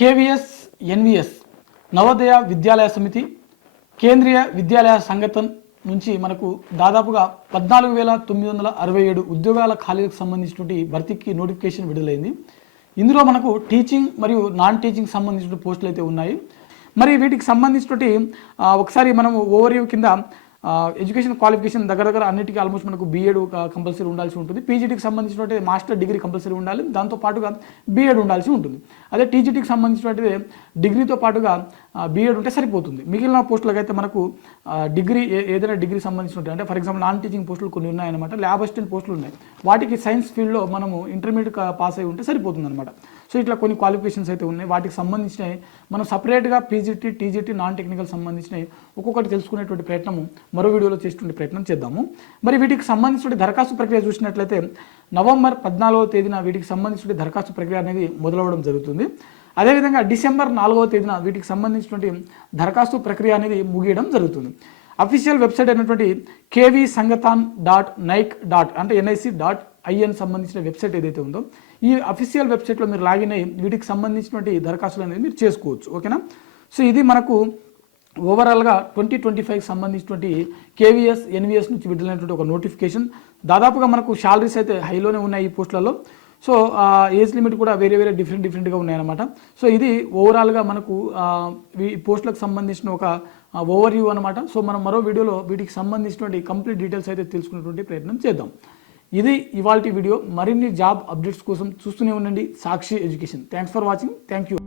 KVS NVS Navodaya విద్యాలయ సమితి కేంద్రీయ విద్యాలయ సంఘటన నుంచి మనకు దాదాపుగా 14,967 ఉద్యోగాల ఖాళీలకు సంబంధించినటువంటి భర్తీకి నోటిఫికేషన్ విడుదలైంది. ఇందులో మనకు టీచింగ్ మరియు నాన్ టీచింగ్ సంబంధించిన పోస్టులు అయితే ఉన్నాయి. మరి వీటికి సంబంధించినటువంటి ఒకసారి మనం ఓవర్వ్యూ కింద ఎడ్యుకేషన్ క్వాలిఫికేషన్ దగ్గర అన్నిటికీ ఆల్మోస్ట్ మనకు బీఎడ్ కంపల్సరీ ఉండాల్సి ఉంటుంది. పీజీటీకి సంబంధించినటువంటి మాస్టర్ డిగ్రీ కంపల్సరీ ఉండాలి, దాంతో పాటుగా బీఎడ్ ఉండాల్సి ఉంటుంది. అదే టీజీటీకి సంబంధించినటువంటి డిగ్రీతో పాటుగా బీఎడ్ ఉంటే సరిపోతుంది. మిగిలిన పోస్టులకు అయితే మనకు డిగ్రీ ఏదైనా డిగ్రీ సంబంధించినట్టు అంటే ఫర్ ఎగ్జాంపుల్ నాన్ టీచింగ్ పోస్టులు కొన్ని ఉన్నాయన్నమాట, ల్యాబ్ అసిస్టెంట్ పోస్టులు ఉన్నాయి. వాటికి సైన్స్ ఫీల్డ్లో మనము ఇంటర్మీడియట్ పాస్ అయి ఉంటే సరిపోతుంది అనమాట. సో ఇట్లా కొన్ని క్వాలిఫికేషన్స్ అయితే ఉన్నాయి. వాటికి సంబంధించినవి మనం సపరేట్గా పీజీటీ టీజీటీ నాన్ టెక్నికల్ సంబంధించినవి ఒక్కొక్కటి తెలుసుకునేటువంటి ప్రయత్నము మరో వీడియోలో చేసేటువంటి ప్రయత్నం చేద్దాము. మరి వీటికి సంబంధించిన దరఖాస్తు ప్రక్రియ చూసినట్లయితే నవంబర్ 14వ తేదీన వీటికి సంబంధించిన దరఖాస్తు ప్రక్రియ అనేది మొదలవడం జరుగుతుంది. అదేవిధంగా డిసెంబర్ 4వ తేదీన వీటికి సంబంధించినటువంటి దరఖాస్తు ప్రక్రియ అనేది ముగియడం జరుగుతుంది. అఫీషియల్ వెబ్సైట్ అయినటువంటి kvsangathan.nic. అంటే NIC.in సంబంధించిన వెబ్సైట్ ఏదైతే ఉందో ఈ అఫీషియల్ వెబ్సైట్లో మీరు లాగిన్ అయ్యి వీటికి సంబంధించినటువంటి దరఖాస్తులు అనేది మీరు చేసుకోవచ్చు. ఓకేనా? సో ఇది మనకు ఓవరాల్గా 2025 సంబంధించినటువంటి కేవీఎస్ ఎన్విఎస్ నుంచి విడుదలైనటువంటి ఒక నోటిఫికేషన్. దాదాపుగా మనకు శాలరీస్ అయితే హైలోనే ఉన్నాయి ఈ పోస్టులలో. సో ఏజ్ లిమిట్ కూడా వేరే డిఫరెంట్గా ఉన్నాయన్నమాట. సో ఇది ఓవరాల్గా మనకు ఈ పోస్టులకు సంబంధించిన ఒక ఓవర్వ్యూ అనమాట. సో మనం మరో వీడియోలో వీటికి సంబంధించినటువంటి కంప్లీట్ డీటెయిల్స్ అయితే తెలుసుకునేటువంటి ప్రయత్నం చేద్దాం. ఇది ఇవాల్టి వీడియో. మరిన్ని జాబ్ అప్డేట్స్ కోసం చూస్తూనే ఉండండి Sakshi education. Thanks for watching. Thank you.